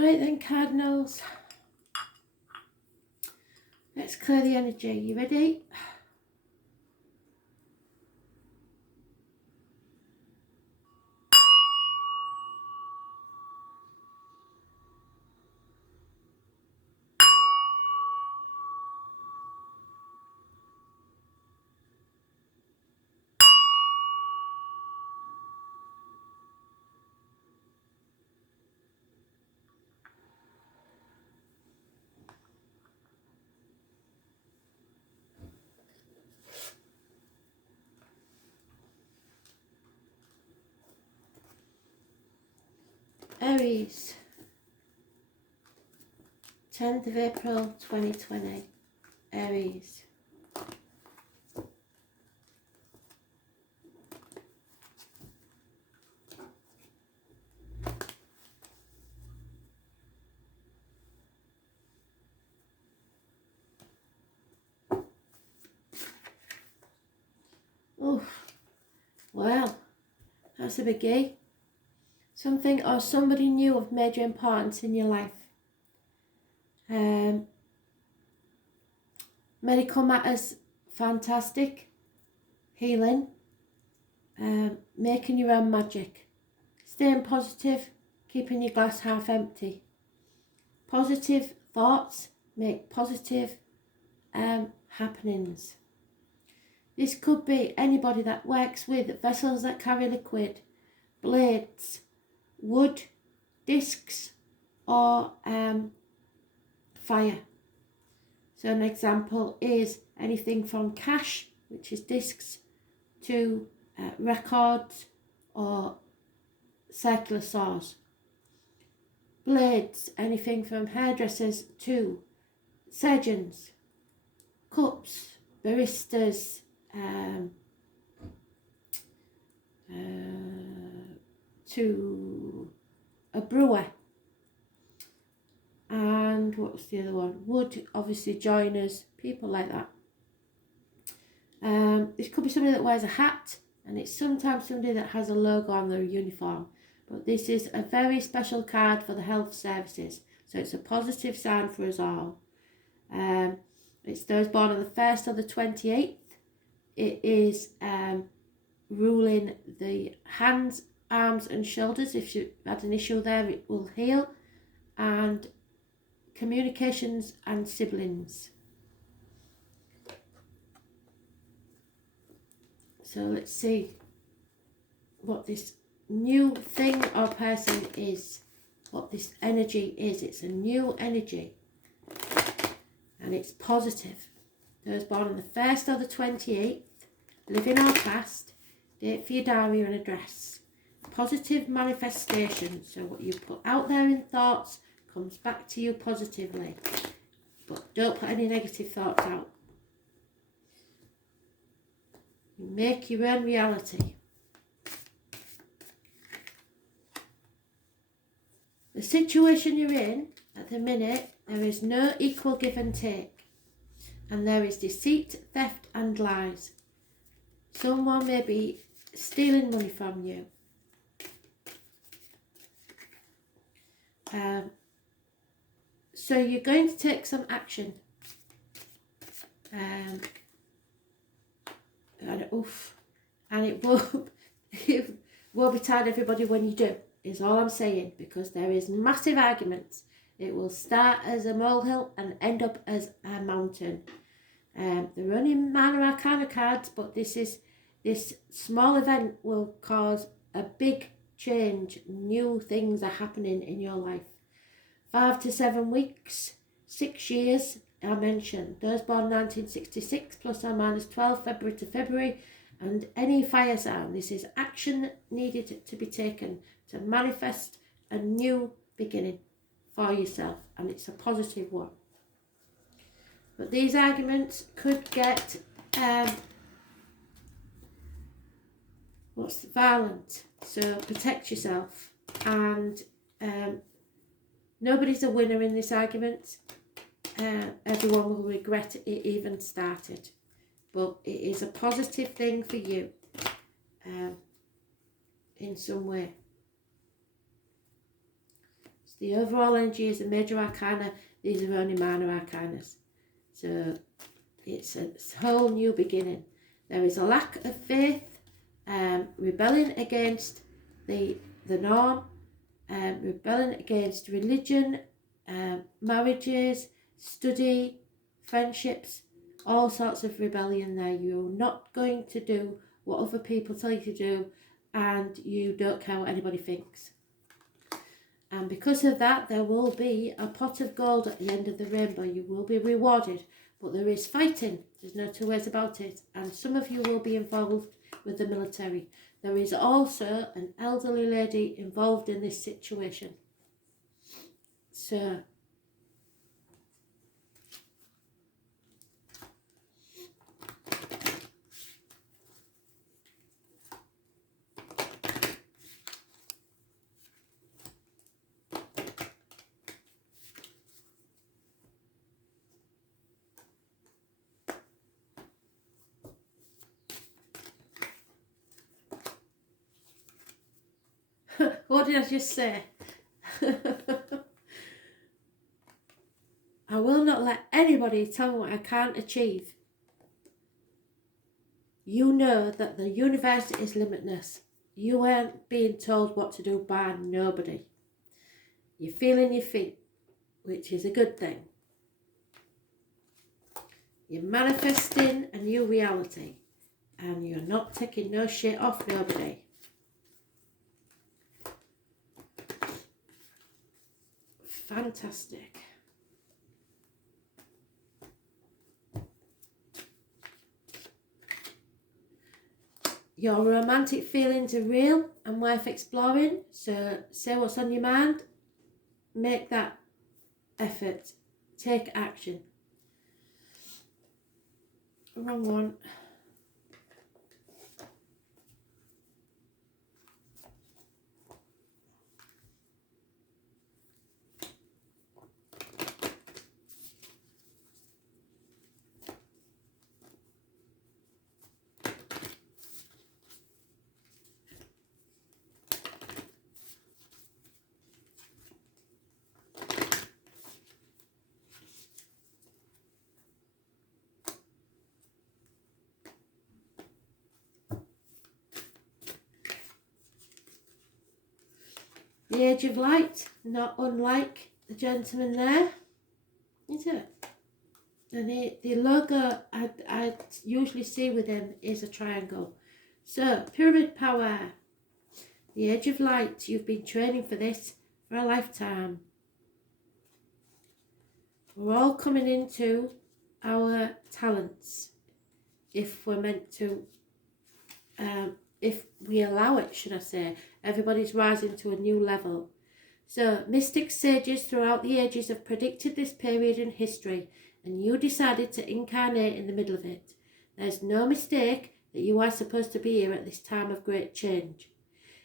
Right then, Cardinals. Let's clear the energy. You ready? Aries, 10th of April 2020, Aries. Oh, well, that's a biggie. Something or somebody new of major importance in your life. Medical matters, fantastic. Healing. Making your own magic. Staying positive, keeping your glass half empty. Positive thoughts make positive happenings. This could be anybody that works with vessels that carry liquid, blades, wood, discs, or fire. So an example is anything from cash, which is discs, to records or circular saws. Blades, anything from hairdressers to surgeons. Cups, baristas, to a brewer. And what's the other one? Wood, obviously joiners, people like that. This could be somebody that wears a hat, and it's sometimes somebody that has a logo on their uniform. But this is a very special card for the health services, so it's a positive sign for us all. It's those born on the 1st or the 28th. It is ruling the hands, arms and shoulders. If you had an issue there, it will heal. And communications and siblings. So let's see what this new thing or person is, what this energy is. It's a new energy and it's positive. Those born on the 1st or the 28th, living or past, date for your diary and address. Positive manifestation, so what you put out there in thoughts comes back to you positively, but don't put any negative thoughts out. You make your own reality. The situation you're in at the minute, there is no equal give and take, and there is deceit, theft and lies. Someone may be stealing money from you. So you're going to take some action. And it won't be tired everybody when you do, is all I'm saying, because there is massive arguments. It will start as a molehill and end up as a mountain. They're only minor arcana cards, but this small event will cause a big change. New things are happening in your life. 5 to 7 weeks, 6 years, I mentioned. Those born 1966 plus or minus 12 February to February, and any fire sign. This is action needed to be taken to manifest a new beginning for yourself, and it's a positive one. But these arguments could get violent, so protect yourself. And nobody's a winner in this argument. Everyone will regret it even started, but it is a positive thing for you in some way. The overall energy is a major arcana. These are only minor arcanas. So it's a whole new beginning. There is a lack of faith, rebelling against the norm, rebelling against religion, marriages, study, friendships, all sorts of rebellion there. You're not going to do what other people tell you to do, and you don't care what anybody thinks. And because of that, there will be a pot of gold at the end of the rainbow. You will be rewarded, but there is fighting. There's no two ways about it. And some of you will be involved with the military. There is also an elderly lady involved in this situation. So what did I just say? I will not let anybody tell me what I can't achieve. You know that the universe is limitless. You aren't being told what to do by nobody. You're feeling your feet, which is a good thing. You're manifesting a new reality, and you're not taking no shit off nobody. Fantastic. Your romantic feelings are real and worth exploring, so say what's on your mind, make that effort, take action. Wrong one. The Age of Light, not unlike the gentleman there, is it? And the logo I usually see with him is a triangle. So, Pyramid Power, the Age of Light, you've been training for this for a lifetime. We're all coming into our talents, if we're meant to, if we allow it, should I say. Everybody's rising to a new level. So, mystic sages throughout the ages have predicted this period in history, and you decided to incarnate in the middle of it. There's no mistake that you are supposed to be here at this time of great change.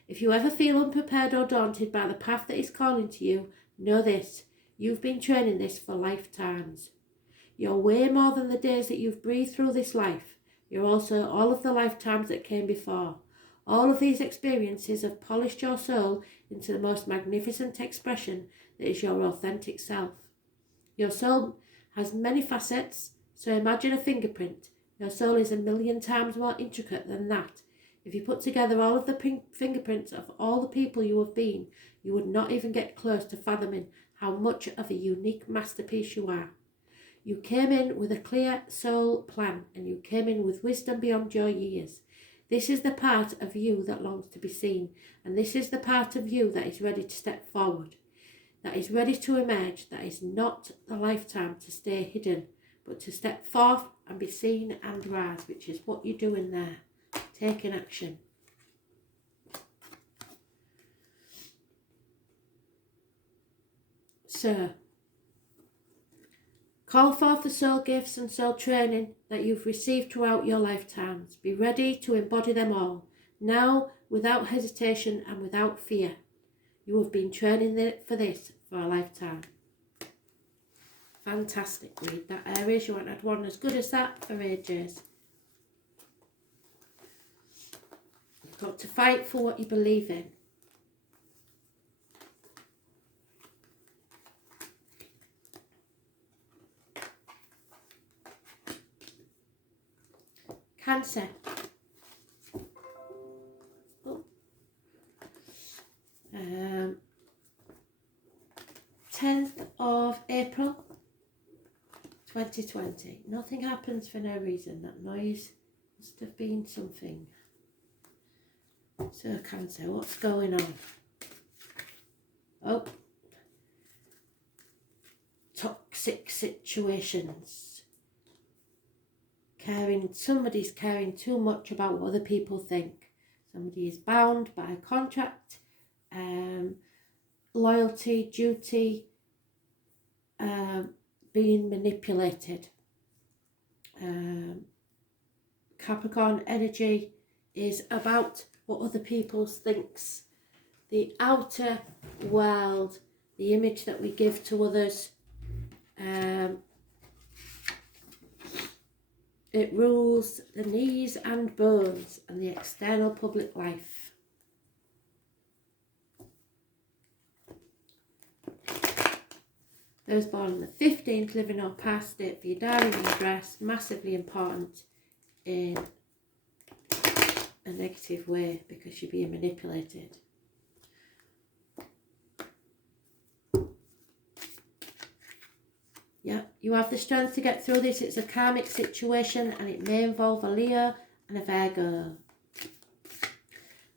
If you ever feel unprepared or daunted by the path that is calling to you, know this: you've been training this for lifetimes. You're way more than the days that you've breathed through this life. You're also all of the lifetimes that came before. All of these experiences have polished your soul into the most magnificent expression that is your authentic self. Your soul has many facets, so imagine a fingerprint. Your soul is 1,000,000 times more intricate than that. If you put together all of the fingerprints of all the people you have been, you would not even get close to fathoming how much of a unique masterpiece you are. You came in with a clear soul plan, and you came in with wisdom beyond your years. This is the part of you that longs to be seen, and this is the part of you that is ready to step forward, that is ready to emerge, that is not the lifetime to stay hidden, but to step forth and be seen and rise, which is what you're doing there, taking action. So, call forth the soul gifts and soul training that you've received throughout your lifetimes. Be ready to embody them all, now, without hesitation and without fear. You have been training for this for a lifetime. Fantastic. Read that, Aries. You won't have one as good as that for ages. You've got to fight for what you believe in. Cancer. Oh. 10th of April 2020. Nothing happens for no reason. That noise must have been something. So Cancer, what's going on? Oh. Toxic situations. Somebody's caring too much about what other people think. Somebody is bound by contract, loyalty, duty, being manipulated. Capricorn energy is about what other people thinks. The outer world, the image that we give to others. It rules the knees and bones and the external public life. Those born on the 15th, living or past, date for your diary and address, massively important in a negative way because you're being manipulated. Yeah, you have the strength to get through this. It's a karmic situation and it may involve a Leo and a Virgo.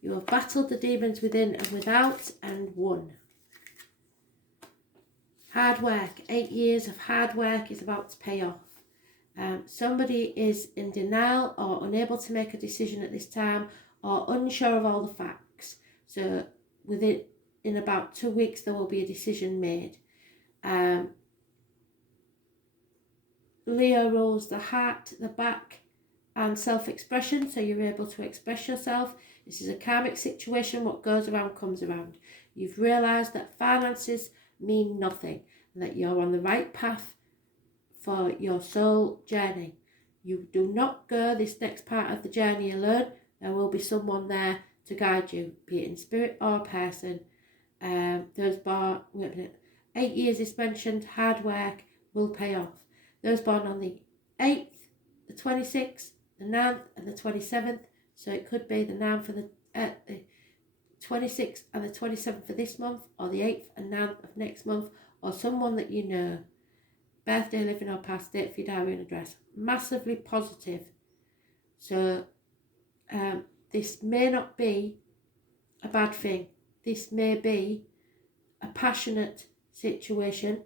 You have battled the demons within and without and won. Hard work. 8 years of hard work is about to pay off. Somebody is in denial or unable to make a decision at this time or unsure of all the facts. So in about 2 weeks there will be a decision made. Leo rules the heart, the back and self-expression, so you're able to express yourself. This is a karmic situation. What goes around comes around. You've realised that finances mean nothing and that you're on the right path for your soul journey. You do not go this next part of the journey alone. There will be someone there to guide you, be it in spirit or person. Those born, 8 years is mentioned, hard work will pay off. Those born on the 8th, the 26th, the 9th and the 27th. So it could be the 9th for the 26th and the 27th for this month, or the 8th and 9th of next month, or someone that you know. Birthday, living or past, date for your diary and address. Massively positive. So this may not be a bad thing. This may be a passionate situation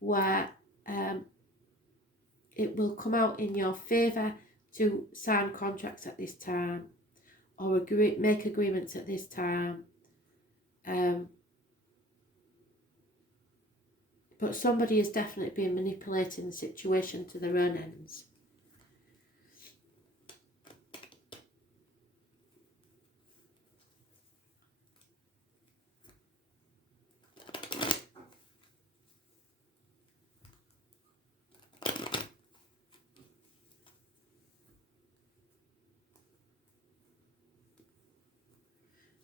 where it will come out in your favour to sign contracts at this time or make agreements at this time. But somebody is definitely being manipulating the situation to their own ends.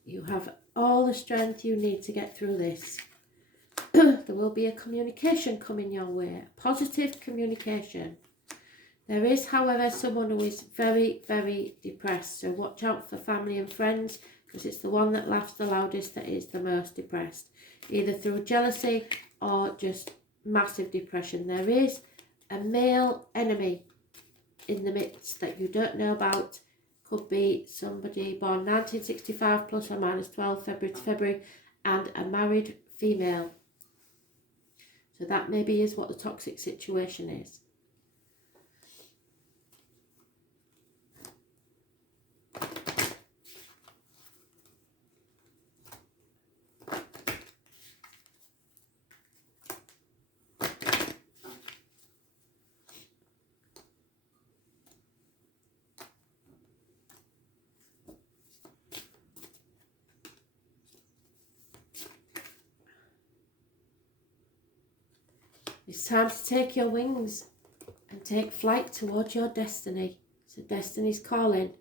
You have all the strength you need to get through this. There will be a communication coming your way, a positive communication. There is, however, someone who is very, very depressed. So watch out for family and friends, because it's the one that laughs the loudest that is the most depressed, either through jealousy or just massive depression. There is a male enemy in the midst that you don't know about. Could be somebody born 1965 plus or minus 12 February to February and a married female. So that maybe is what the toxic situation is. It's time to take your wings and take flight towards your destiny. So destiny's calling.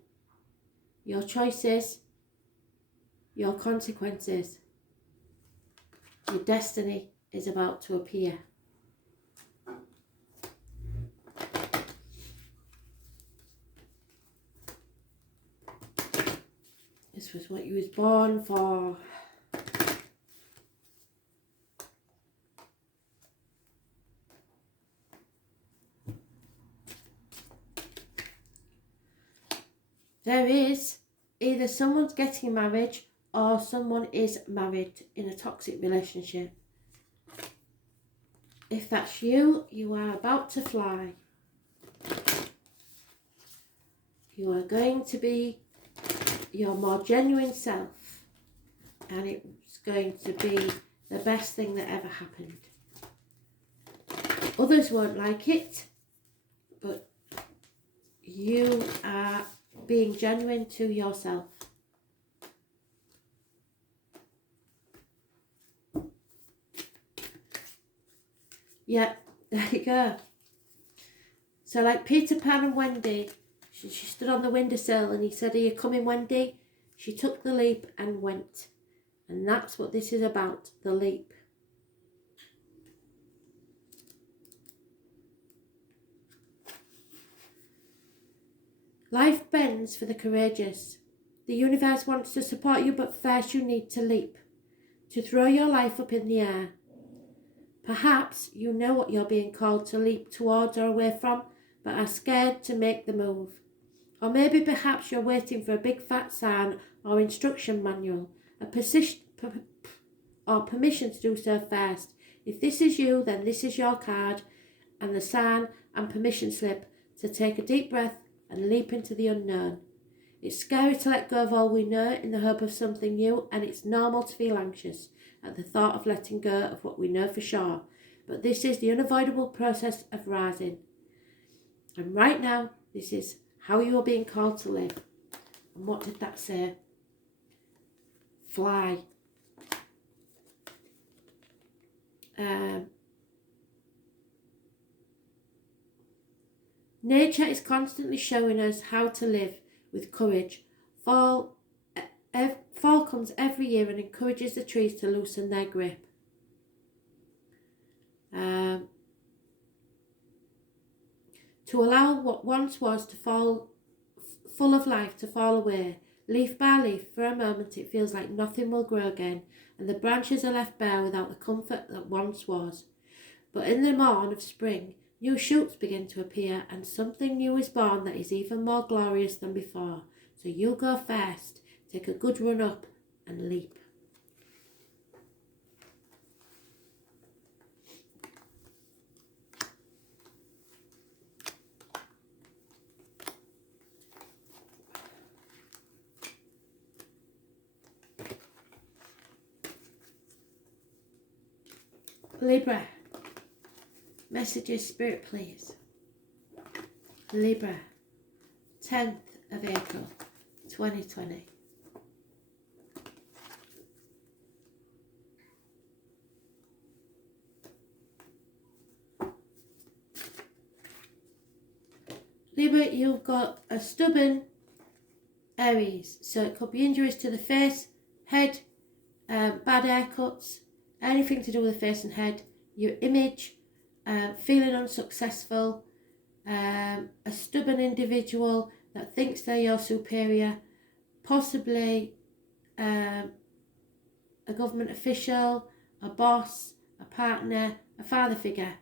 Your choices, your consequences. Your destiny is about to appear. This was what you was born for. There is either someone's getting married or someone is married in a toxic relationship. If that's you, you are about to fly. You are going to be your more genuine self, and it's going to be the best thing that ever happened. Others won't like it, but you are being genuine to yourself. Yeah, there you go. So like Peter Pan and Wendy, she stood on the windowsill and he said, "Are you coming, Wendy?" She took the leap and went. And that's what this is about, the leap. Life bends for the courageous. The universe wants to support you, but first you need to leap, to throw your life up in the air. Perhaps you know what you're being called to leap towards or away from, but are scared to make the move. Or maybe perhaps you're waiting for a big fat sign or instruction manual, or permission to do so first. If this is you, then this is your card and the sign and permission slip to take a deep breath and leap into the unknown. It's scary to let go of all we know in the hope of something new, and it's normal to feel anxious at the thought of letting go of what we know for sure. But this is the unavoidable process of rising. And right now, this is how you are being called to live. And what did that say? Fly. Nature is constantly showing us how to live with courage. Fall comes every year and encourages the trees to loosen their grip. To allow what once was to fall, full of life, to fall away. Leaf by leaf, for a moment it feels like nothing will grow again, and the branches are left bare without the comfort that once was. But in the morn of spring, new shoots begin to appear, and something new is born that is even more glorious than before. So you go first, take a good run up, and leap. Libra. Messages, Spirit, please. Libra. 10th of April, 2020. Libra, you've got a stubborn Aries. So it could be injuries to the face, head, bad haircuts, anything to do with the face and head, your image, feeling unsuccessful, a stubborn individual that thinks they're your superior, possibly a government official, a boss, a partner, a father figure.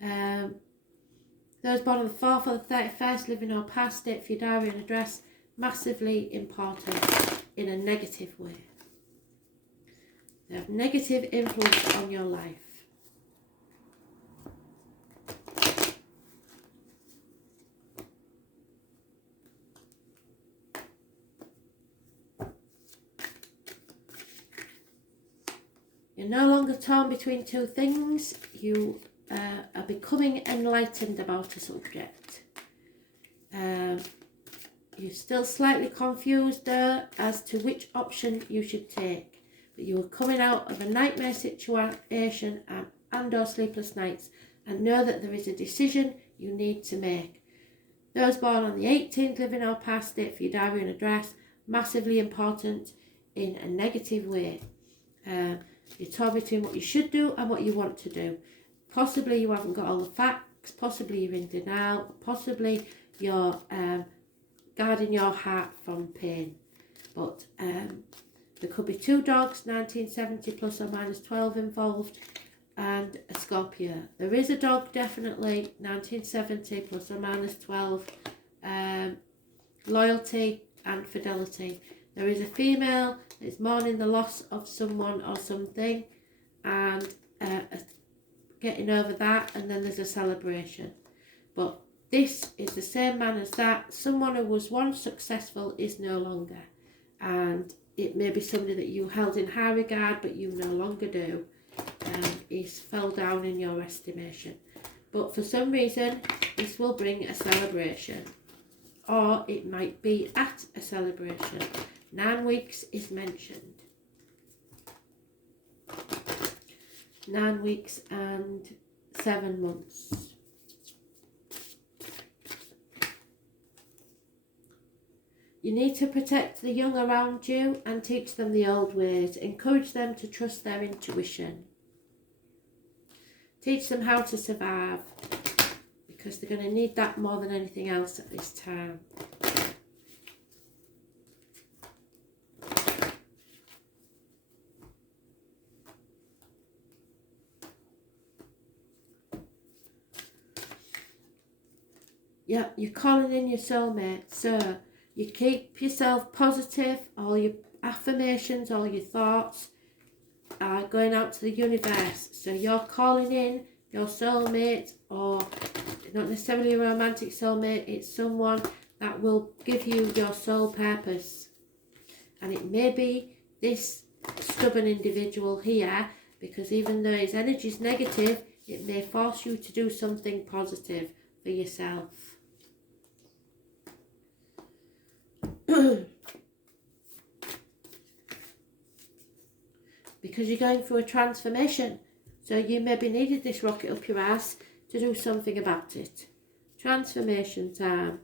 Those born on the 4th or the 31st, living or past, date for your diary and address, massively important in a negative way. They have negative influence on your life. You're no longer torn between two things. You are becoming enlightened about a subject. You're still slightly confused though as to which option you should take. But you are coming out of a nightmare situation and or sleepless nights, and know that there is a decision you need to make. Those born on the 18th, living or past, date for your diary and address, massively important in a negative way. You're torn between what you should do and what you want to do. Possibly you haven't got all the facts, possibly you're in denial, possibly you're guarding your heart from pain. But there could be 2 dogs, 1970 plus or minus 12 involved, and a Scorpio. There is a dog, definitely, 1970 plus or minus 12, loyalty and fidelity. There is a female that's mourning the loss of someone or something, and getting over that, and then there's a celebration. But this is the same man as that. Someone who was once successful is no longer, and it may be somebody that you held in high regard but you no longer do, and is fell down in your estimation. But for some reason this will bring a celebration, or it might be at a celebration. 9 weeks is mentioned. 9 weeks and 7 months. You need to protect the young around you and teach them the old ways. Encourage them to trust their intuition. Teach them how to survive, because they're going to need that more than anything else at this time. Yeah, you're calling in your soulmate, so you keep yourself positive. All your affirmations, all your thoughts are going out to the universe. So you're calling in your soulmate, or not necessarily a romantic soulmate, it's someone that will give you your soul purpose. And it may be this stubborn individual here, because even though his energy is negative, it may force you to do something positive for yourself. Because you're going through a transformation, so you maybe needed this rocket up your ass to do something about it. Transformation time.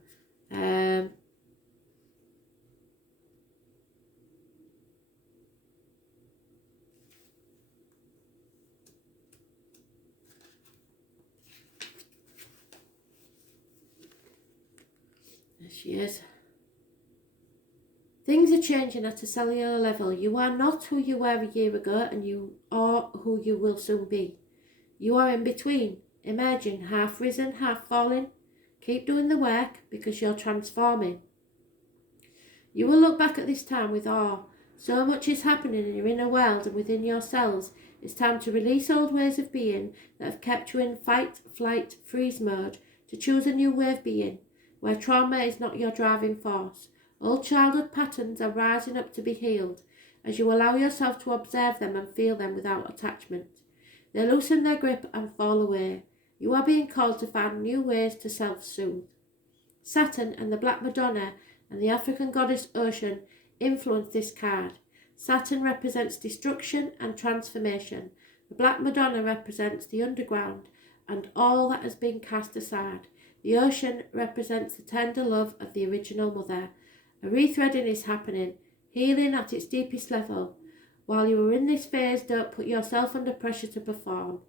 There she is. Things are changing at a cellular level. You are not who you were a year ago, and you are who you will soon be. You are in between, emerging, half risen, half falling. Keep doing the work, because you're transforming. You will look back at this time with awe. So much is happening in your inner world and within your cells. It's time to release old ways of being that have kept you in fight, flight, freeze mode, to choose a new way of being, where trauma is not your driving force. Old childhood patterns are rising up to be healed, as you allow yourself to observe them and feel them without attachment. They loosen their grip and fall away. You are being called to find new ways to self-soothe. Saturn and the Black Madonna and the African goddess Ocean influence this card. Saturn represents destruction and transformation. The Black Madonna represents the underground and all that has been cast aside. The Ocean represents the tender love of the original mother. A rethreading is happening, healing at its deepest level. While you are in this phase, don't put yourself under pressure to perform.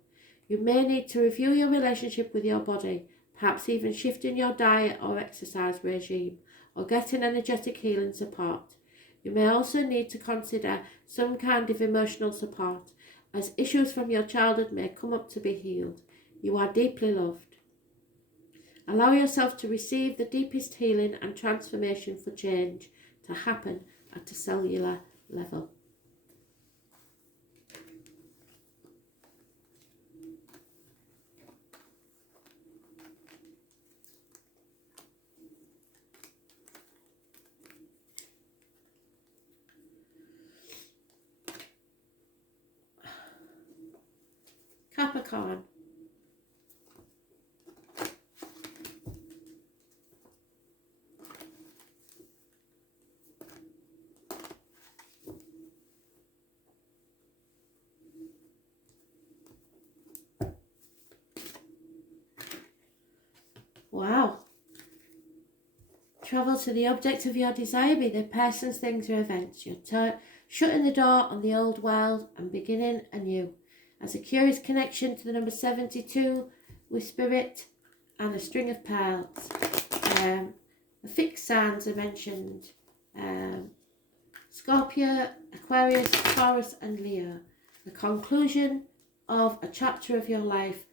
You may need to review your relationship with your body, perhaps even shifting your diet or exercise regime, or getting energetic healing support. You may also need to consider some kind of emotional support, as issues from your childhood may come up to be healed. You are deeply loved. Allow yourself to receive the deepest healing and transformation for change to happen at a cellular level. Capricorn. Wow. Travel to the object of your desire, be they persons, things or events. You're shutting the door on the old world and beginning anew. As a curious connection to the number 72 with spirit and a string of pearls. The fixed signs are mentioned. Scorpio, Aquarius, Taurus and Leo. The conclusion of a chapter of your life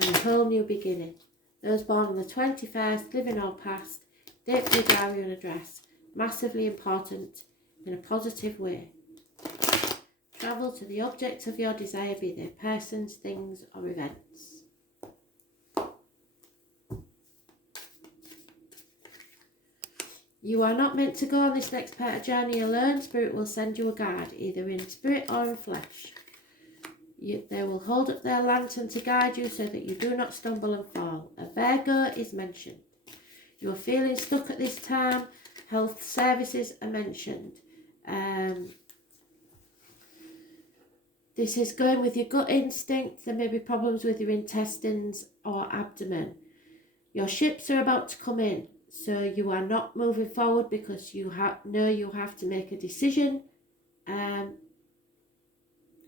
and a whole new beginning. Those born on the 21st, living or past, date for your diary and address. Massively important in a positive way. Travel to the object of your desire, be they persons, things or events. You are not meant to go on this next part of journey alone. Spirit will send you a guide, either in spirit or in flesh. They will hold up their lantern to guide you so that you do not stumble and fall. A Virgo is mentioned. You are feeling stuck at this time. Health services are mentioned. This is going with your gut instinct. There may be problems with your intestines or abdomen. Your ships are about to come in, so you are not moving forward because you have to make a decision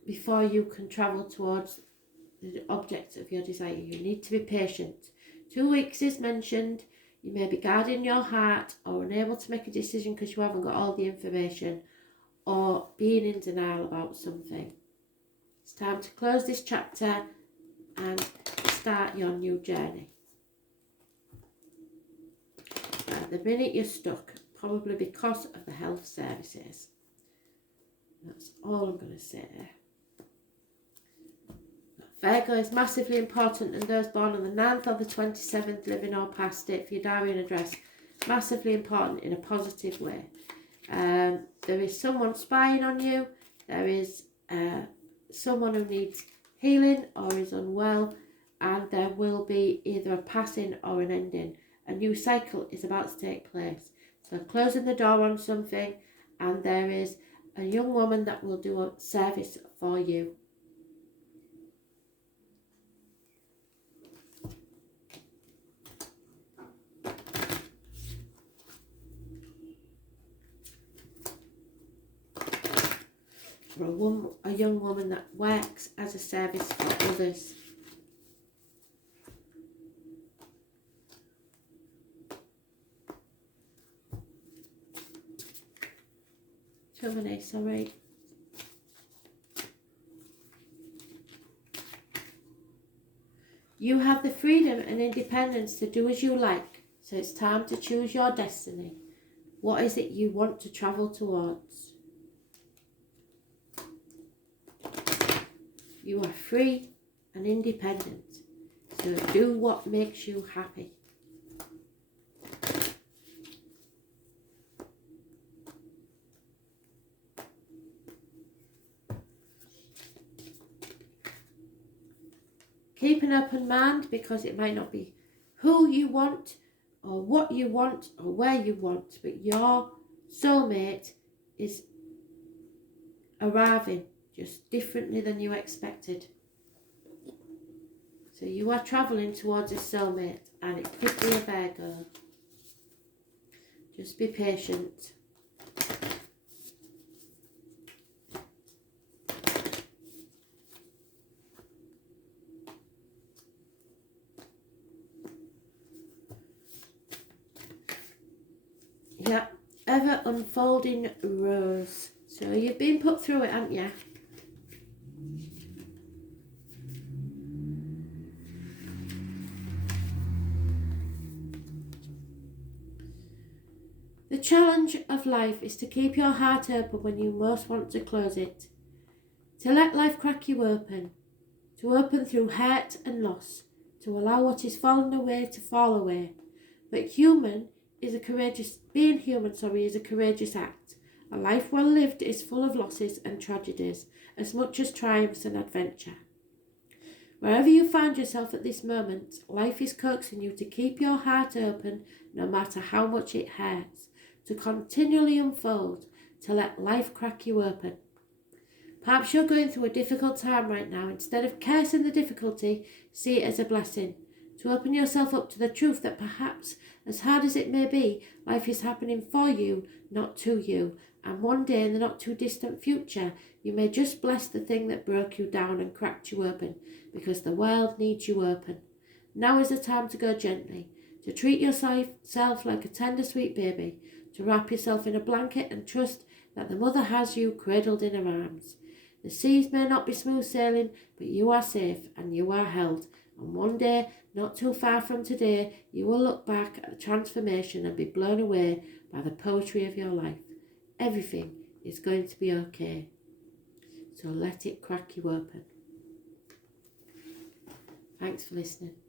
before you can travel towards the object of your desire. You need to be patient. 2 weeks is mentioned. You may be guarding your heart or unable to make a decision because you haven't got all the information or being in denial about something. It's time to close this chapter and start your new journey. At the minute you're stuck, probably because of the health services. That's all I'm going to say. Virgo is massively important, and those born on the 9th or the 27th, living or past, date for your diary and address. Massively important in a positive way. There is someone spying on you. There is someone who needs healing or is unwell, and there will be either a passing or an ending. A new cycle is about to take place. So closing the door on something, and there is a young woman that will do a service for you. For a young woman that works as a service for others. Too many, sorry. You have the freedom and independence to do as you like, so it's time to choose your destiny. What is it you want to travel towards? You are free and independent, so do what makes you happy. Keep an open mind, because it might not be who you want or what you want or where you want, but your soulmate is arriving just differently than you expected. So you are travelling towards a soulmate, and it could be a Virgo. Just be patient. Yeah, ever unfolding rose. So you've been put through it, haven't you? The challenge of life is to keep your heart open when you most want to close it. To let life crack you open. To open through hurt and loss. To allow what is fallen away to fall away. But being human is a courageous act. A life well lived is full of losses and tragedies, as much as triumphs and adventure. Wherever you find yourself at this moment, life is coaxing you to keep your heart open no matter how much it hurts, to continually unfold, to let life crack you open. Perhaps you're going through a difficult time right now. Instead of cursing the difficulty, see it as a blessing. To open yourself up to the truth that perhaps, as hard as it may be, life is happening for you, not to you. And one day in the not too distant future, you may just bless the thing that broke you down and cracked you open, because the world needs you open. Now is the time to go gently, to treat yourself like a tender sweet baby, to wrap yourself in a blanket and trust that the mother has you cradled in her arms. The seas may not be smooth sailing, but you are safe and you are held. And one day, not too far from today, you will look back at the transformation and be blown away by the poetry of your life. Everything is going to be okay. So let it crack you open. Thanks for listening.